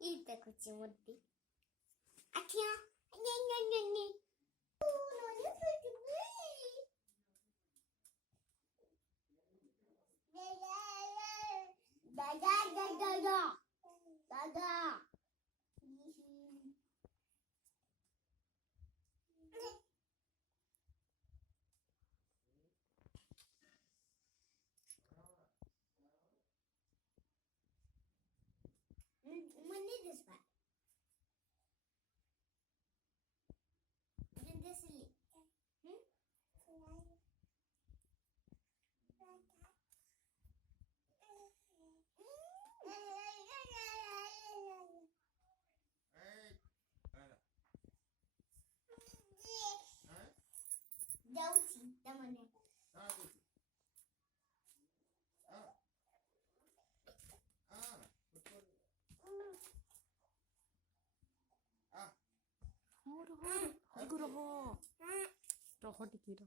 Ita kuci mutti. Akia. Nyanyanyanyi. Dada. Mandi this one. Then this is Dausi, tamane. 아이고 러허 러허리 길어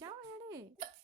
যাও হ্যাঁ রে